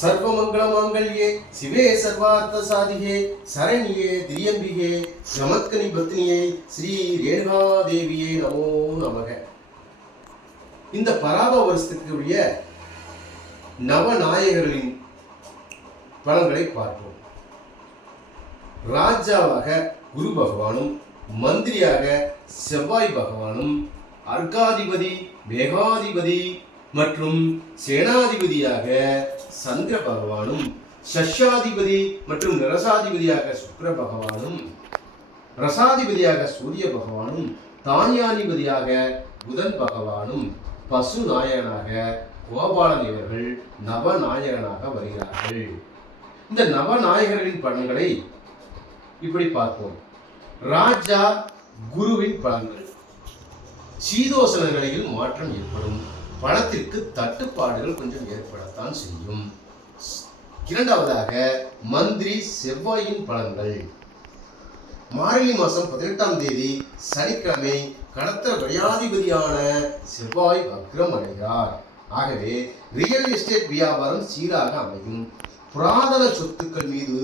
सर्वमंगलमांगल्ये शिवे सर्वार्थ साधिके शरण्ये त्र्यंबिके नमस्कनि पत्निये श्री रेणुका देविये नमो நமக. இந்த பராப வருஷத்துக்குரிய நவநாயகர்களின் பலன்களை பார்ப்போம். ராஜாவாக குரு பகவானும், மந்திரியாக செவ்வாய் பகவானும், அர்காதிபதி, மேகாதிபதி மற்றும் சேனாதிபதியாக சந்திர பகவானும், சஷ்யாதிபதி மற்றும் நிரசாதிபதியாக சுக்கிர பகவானும், ரசாதிபதியாக சூரிய பகவானும், தானியாதிபதியாக புதன் பகவானும், பசு நாயகனாக கோபாலன் இவர்கள் நவநாயகனாக வருகிறார்கள். இந்த நவநாயகர்களின் பலன்களை இப்படி பார்ப்போம். ராஜா குருவின் பலன்கள். சீதோசன நிலையில் மாற்றம் ஏற்படும். பணத்திற்கு தட்டுப்பாடுகள் கொஞ்சம் ஏற்படத்தான் செய்யும். இரண்டாவதாக மந்திரி செவ்வாயின் பலன்கள். மார்கழி மாதம் 18ஆம் தேதி சனிக்கிழமை கடத்தர வியாதிபதியான செவ்வாய் வக்ரம் அடைகிறார். ஆகவே ரியல் எஸ்டேட் வியாபாரம் சீராக அமையும். புராதன சொத்துக்கள் மீது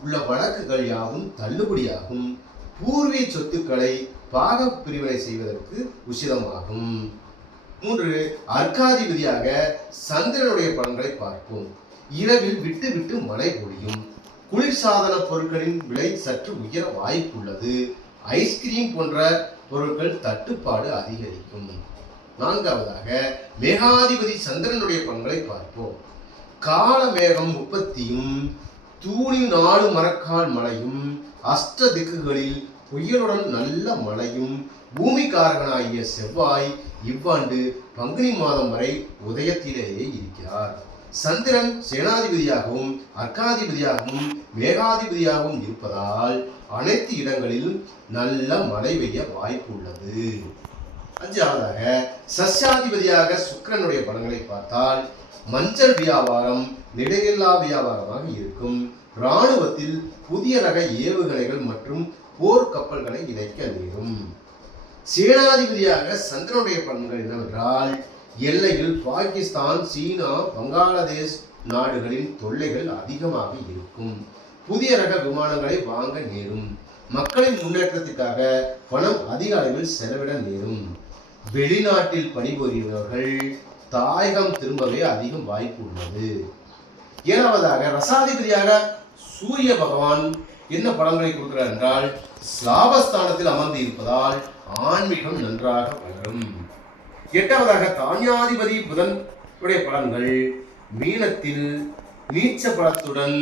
உள்ள வழக்குகள் யாவும் தள்ளுபடியாகும். பூர்வீக சொத்துக்களை பாக பிரிவினை செய்வதற்கு உசிதமாகும். 3. அர்காதிபதியாக சந்திரனுடைய பலன்களை பார்ப்போம். இரவில் விட்டு விட்டு மழை பொழியும். குளிர்சாதன பொருட்களின் விலை சற்று உயர வாய்ப்புள்ளது. ஐஸ்கிரீம் போன்ற பொருட்கள் தட்டுப்பாடு அதிகரிக்கும். 4. மேகாதிபதி சந்திரனுடைய பலன்களை பார்ப்போம். கால மேகம் உற்பத்தியும், தூணி 4 மரக்கால் மழையும், அஷ்ட திக்குகளில் புயலுடன் நல்ல மழையும், பூமிக்காரகனாகிய செவ்வாய் இவ்வாண்டு பங்குனி மாதம் வரை உதயத்திலேயே இருக்கிறார். சந்திரன் சேனாதிபதியாகவும் அர்காதிபதியாகவும் மேகாதிபதியாகவும் இருப்பதால் அனைத்து இடங்களில் நல்ல மழை பெய்ய வாய்ப்பு உள்ளது. 5. சஸ்யாதிபதியாக சுக்கிரனுடைய பலன்களை பார்த்தால் மஞ்சள் வியாபாரம் நெடுகில்லா வியாபாரமாக இருக்கும். இராணுவத்தில் புதிய ரக ஏவுகணைகள் மற்றும் போர் கப்பல்களை இணைக்க நேரும். சேனாதிபதியாக சந்திரனுடைய பலன்கள் என்னவென்றால் எல்லையில் பாகிஸ்தான், சீனா, பங்களாதேஷ் நாடுகளின் தொல்லைகள் அதிகமாக இருக்கும். புதிய ரக விமானங்களை வாங்க நேரும். மக்களின் முன்னேற்றத்திற்காக பணம் அதிக அளவில் செலவிட நேரும். வெளிநாட்டில் பணிபுரிபவர்கள் தாயகம் திரும்பவே அதிகம் வாய்ப்பு உள்ளது. 7. ரசாதிபதியாக சூரிய பகவான் என்ன பலன்களை கொடுக்கிறார் என்றால் லாபஸ்தானத்தில் அமர்ந்து இருப்பதால் ஆன்மீகம் நன்றாக வளரும். 8. தானியாதிபதி புதன் உடைய பலன்கள் மீனத்தில் நீச்ச பலத்துடன்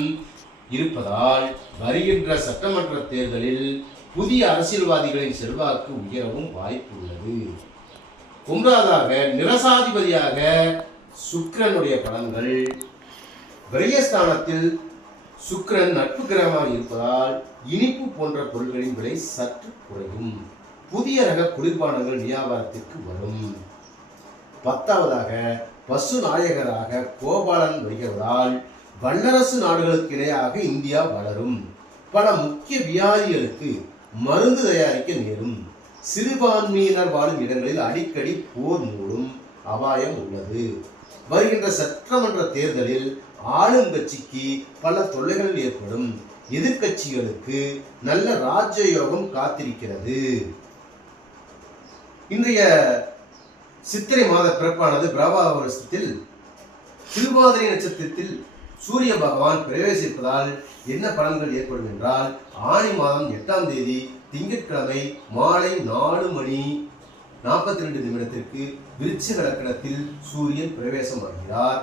இருப்பதால் வருகின்ற சட்டமன்ற தேர்தலில் புதிய அரசியல்வாதிகளின் செல்வாக்கு உயரவும் வாய்ப்பு உள்ளது. 9. நிரசாதிபதியாக சுக்கிரனுடைய பலன்கள். விரயஸ்தானத்தில் சுக்கிரன் நட்பு கிரகமாக இருப்பதால் இனிப்பு போன்ற பொருட்களின் விலை சற்று குறையும். புதிய ரக குளிர்பானங்கள் வியாபாரத்திற்கு வரும். 10. பசு நாயகராக கோபாலன் வருகிறதால் வல்லரசு நாடுகளுக்கு இணையாக இந்தியா வளரும். பல முக்கிய வியாதிகளுக்கு மருந்து தயாரிக்க நேரும். சிறுபான்மையினர் வாழும் இடங்களில் அடிக்கடி போர் மூடும் அபாயம் உள்ளது. வருகின்ற சட்டமன்ற தேர்தலில் ஆளும் கட்சிக்கு பல தொல்லைகள் ஏற்படும். எதிர்கட்சிகளுக்கு நல்ல ராஜயோகம் காத்திருக்கிறது. இன்றைய சித்திரை மாத பிறப்பானது பிரபாவ வருஷத்தில் திருவாதிரை நட்சத்திரத்தில் சூரிய பகவான் பிரவேசிப்பதால் என்ன பலன்கள் ஏற்படும் என்றால் ஆனி மாதம் 8ஆம் தேதி திங்கட்கிழமை மாலை 4:42 விருச்சிக லக்னத்தில் சூரியன் பிரவேசமாகிறார்.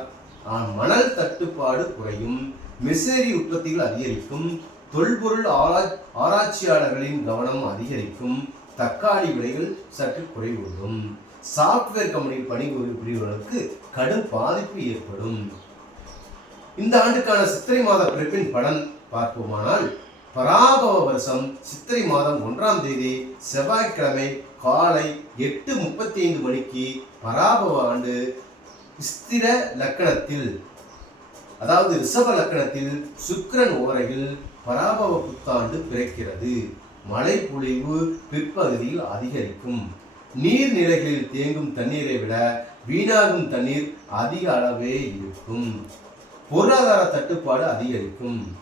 மணல் தட்டுப்பாடு குறையும். மிஷினரி உற்பத்திகள் அதிகரிக்கும். தொல்பொருள் ஆராய்ச்சியாளர்களின் கவனம் அதிகரிக்கும். தக்காளி விலைகள் சற்று குறைவுறும். சாப்ட்வேர் கம்பெனியில் பணிபுரிபவர்களுக்கு கடும் பாதிப்பு ஏற்படும். இந்த ஆண்டுக்கான சித்திரை மாத பிறப்பின் பலன் பார்ப்போமானால் பராபவ வருஷம் சித்திரை மாதம் 1ஆம் தேதி செவ்வாய்க்கிழமை காலை 8:35 பராபவ ஆண்டு ஸ்திர லக்கணத்தில், அதாவது ரிஷப லக்கணத்தில் சுக்கிரன் ஓரையில் பராபவ புத்தாண்டு பிறக்கிறது. மழை பொழிவு பிற்பகுதியில் அதிகரிக்கும். நீர்நிலைகளில் தேங்கும் தண்ணீரை விட வீணாகும் தண்ணீர் அதிக அளவே இருக்கும். பொருளாதார தட்டுப்பாடு அதிகரிக்கும்.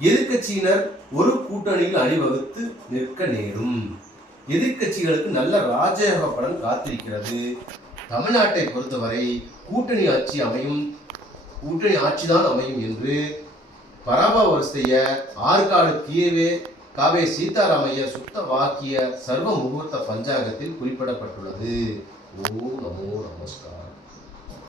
எதிர்க்கட்சியினர் ஒரு கூட்டணியில் அணிவகுத்து நிற்க நேரும். எதிர்க்கட்சிகளுக்கு நல்ல ராஜயோக பலன் காத்திருக்கிறது. தமிழ்நாட்டை பொறுத்தவரை கூட்டணி ஆட்சிதான் அமையும் என்று பராபவஸ்தைய ஆற்காடு காவே சீதாராமைய சுத்த வாக்கிய சர்வ முகூர்த்த பஞ்சாங்கத்தில் குறிப்பிடப்பட்டுள்ளது. ஓ நமோ நமஸ்காரம்.